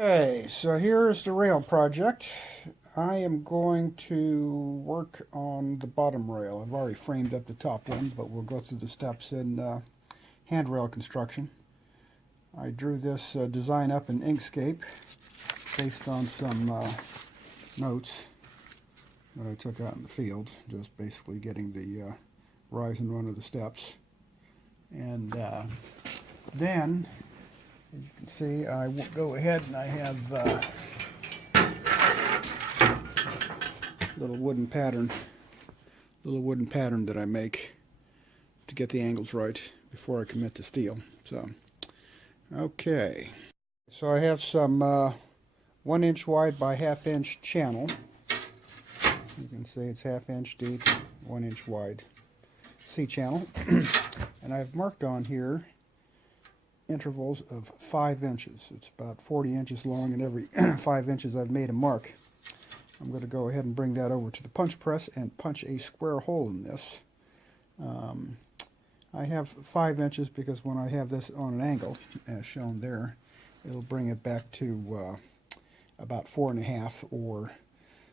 Okay, so here's the rail project. I am going to work on the bottom rail. I've already framed up the top one, but we'll go through the steps in handrail construction. I drew this design up in Inkscape based on some notes that I took out in the field, just basically getting the rise and run of the steps. And then, as you can see, I will go ahead and I have little wooden pattern that I make to get the angles right before I commit to steel. So, okay. So I have some 1 inch wide by 1/2 inch channel. You can see it's 1/2 inch deep, 1 inch wide C-channel. And I've marked on here intervals of 5 inches. It's about 40 inches long, and every 5 inches I've made a mark. I'm going to go ahead and bring that over to the punch press and punch a square hole in this. I have 5 inches because when I have this on an angle, as shown there, it'll bring it back to about 4.5, or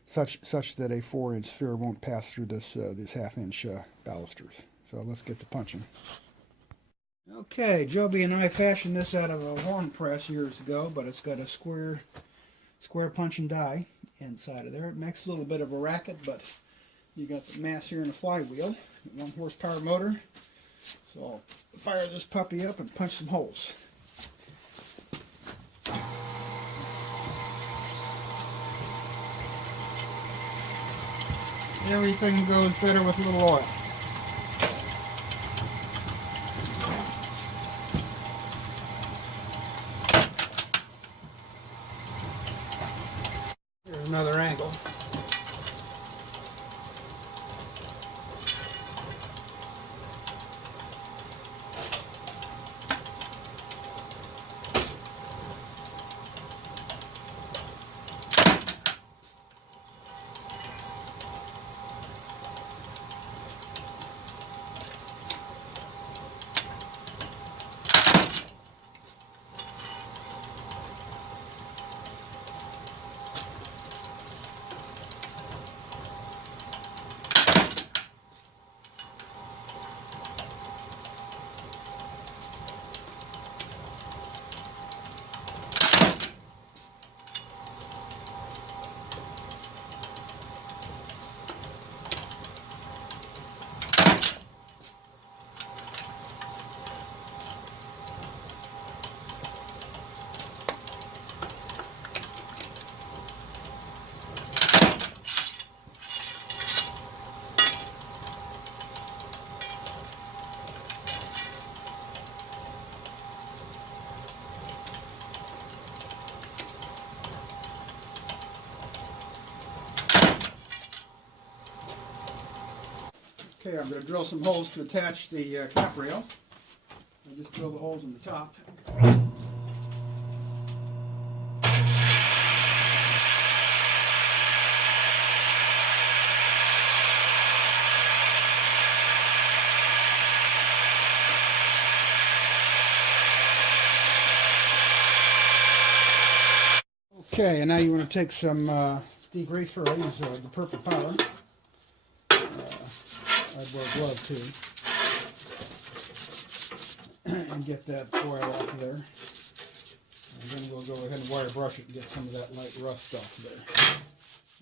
such that a 4-inch sphere won't pass through this 1/2 inch balusters. So let's get to punching. Okay, Joby and I fashioned this out of a horn press years ago, but it's got a square punch and die inside of there. It makes a little bit of a racket, but you got the mass here in the flywheel, 1 horsepower motor. So I'll fire this puppy up and punch some holes. Everything goes better with a little oil. Here's another angle. Okay, I'm going to drill some holes to attach the cap rail. I just drill the holes in the top. Okay, and now you want to take some degreaser. I use the Perfect Power. I'd wear a glove too, and get that oil off of there. And then we'll go ahead and wire brush it and get some of that light rust off of there.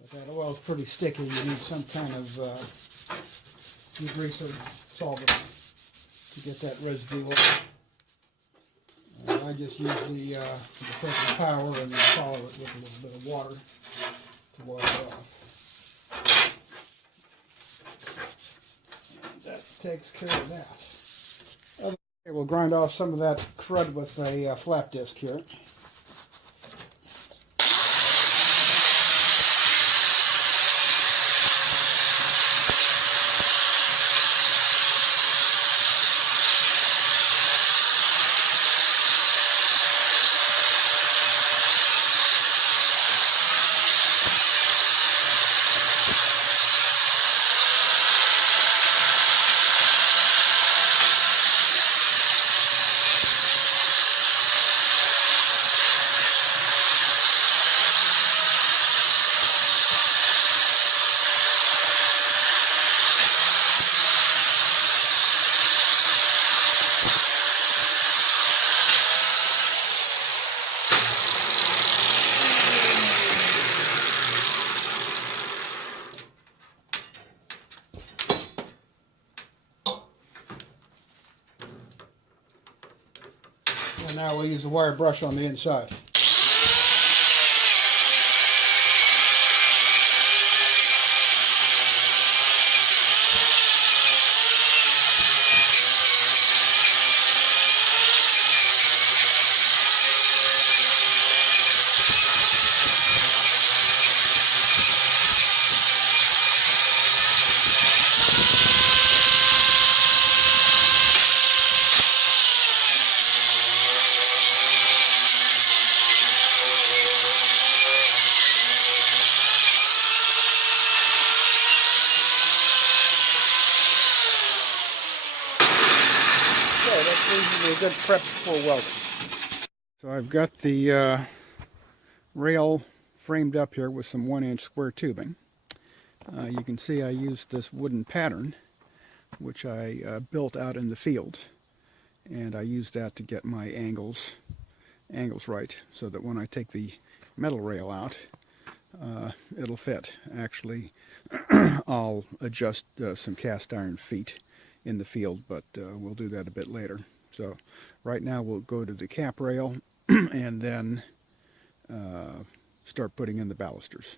But that oil is pretty sticky. You need some kind of degreaser solvent to get that residue off. I just use the Perfect Power and follow it with a little bit of water to wash it off. That takes care of that. Okay, we'll grind off some of that crud with a flat disc here. And now we'll use the wire brush on the inside. Okay, that's usually a good prep for welding. So I've got the rail framed up here with some 1-inch square tubing. You can see I used this wooden pattern, which I built out in the field, and I used that to get my angles right, so that when I take the metal rail out, it'll fit. Actually, I'll adjust some cast iron feet in the field, but we'll do that a bit later. So right now we'll go to the cap rail and then start putting in the balusters.